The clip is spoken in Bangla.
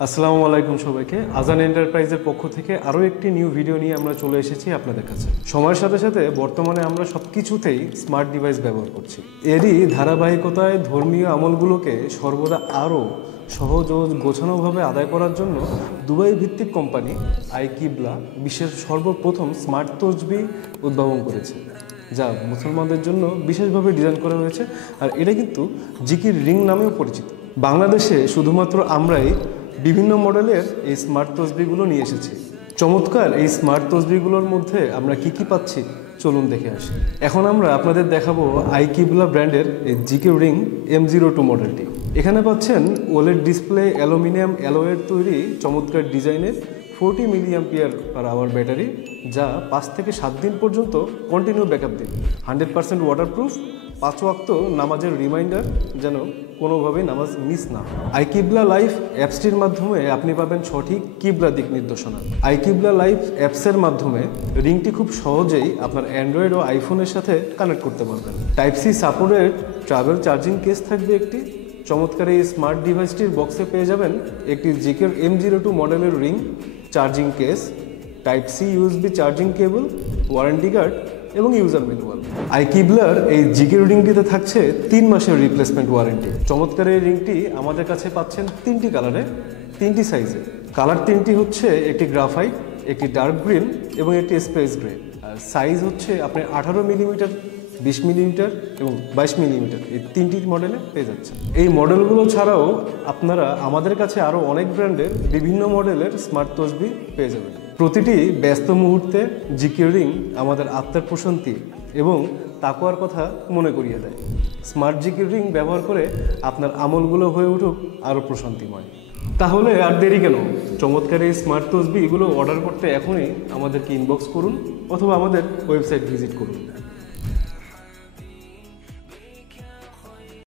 আসসালামু আলাইকুম সবাইকে। আজান এন্টারপ্রাইজের পক্ষ থেকে আরও একটি নিউ ভিডিও নিয়ে আমরা চলে এসেছি আপনাদের কাছে। সময়ের সাথে সাথে বর্তমানে আমরা সব কিছুতেই স্মার্ট ডিভাইস ব্যবহার করছি। এরই ধারাবাহিকতায় ধর্মীয় আমলগুলোকে সর্বদা আরও সহজ ও গোছানোভাবে আদায় করার জন্য দুবাই ভিত্তিক কোম্পানি আইকিবলা বিশ্বের সর্বপ্রথম স্মার্ট তসবিহ উদ্ভাবন করেছে, যা মুসলমানদের জন্য বিশেষভাবে ডিজাইন করা হয়েছে। আর এটা কিন্তু জিকির রিং নামেও পরিচিত। বাংলাদেশে শুধুমাত্র আমরাই বিভিন্ন মডেলের এই স্মার্ট তসবিহগুলো নিয়ে এসেছি। চমৎকার এই স্মার্ট তসবিহগুলোর মধ্যে আমরা কি কি পাচ্ছি চলুন দেখে আসি। এখন আমরা আপনাদের দেখাবো আইকিবলা ব্র্যান্ডের এই জিকির রিং M02 মডেলটি। এখানে পাচ্ছেন ওলেড ডিসপ্লে, অ্যালুমিনিয়াম অ্যালয়ের তৈরি চমৎকার ডিজাইনের 40 mAh ব্যাটারি, যা 5 থেকে 7 দিন পর্যন্ত কন্টিনিউ ব্যাকআপ দেবে। 100% ওয়াটারপ্রুফ, 5 ওয়াক্ত নামাজের রিমাইন্ডার যেন কোনোভাবেই নামাজ মিস না হয়। আইকিবলা লাইফ অ্যাপসটির মাধ্যমে আপনি পাবেন সঠিক কিবলা দিক নির্দেশনা। আইকিবলা লাইফ অ্যাপসের মাধ্যমে রিংটি খুব সহজেই আপনার অ্যান্ড্রয়েড ও আইফোনের সাথে কানেক্ট করতে পারবেন। Type C supported travel charging case থাকবে একটি। চমৎকার এই স্মার্ট ডিভাইসটির বক্সে পেয়ে যাবেন একটি জিকের M02 মডেলের ring, charging case, type C USB charging cable, warranty card এবং ইউজার ম্যানুয়াল। আইকিবলার এই জিকের রিংটিতে থাকছে 3 মাসের রিপ্লেসমেন্ট ওয়ারেন্টি। চমৎকার এই রিংটি আমাদের কাছে পাচ্ছেন 3টি কালারে, 3টি সাইজে। কালার 3টি হচ্ছে একটি গ্রাফাইট, একটি ডার্ক গ্রিন এবং একটি স্পেস গ্রে। আর সাইজ হচ্ছে আপনি 18 মিলিমিটার, 20 মিলিমিটার এবং 22 মিলিমিটার, এই 3টি মডেলে পেয়ে যাচ্ছে। এই মডেলগুলো ছাড়াও আপনারা আমাদের কাছে আরও অনেক ব্র্যান্ডের বিভিন্ন মডেলের স্মার্ট তসবিহ পেয়ে যাবেন। প্রতিটি ব্যস্ত মুহূর্তে জিকির রিং আমাদের আত্মার প্রশান্তি এবং তাকওয়ার কথা মনে করিয়ে দেয়। স্মার্ট জিকির রিং ব্যবহার করে আপনার আমলগুলো হয়ে উঠুক আরও প্রশান্তিময়। তাহলে আর দেরি কেন? চমৎকার এই স্মার্ট তসবিহ এগুলো অর্ডার করতে এখনই আমাদেরকে ইনবক্স করুন অথবা আমাদের ওয়েবসাইট ভিজিট করুন।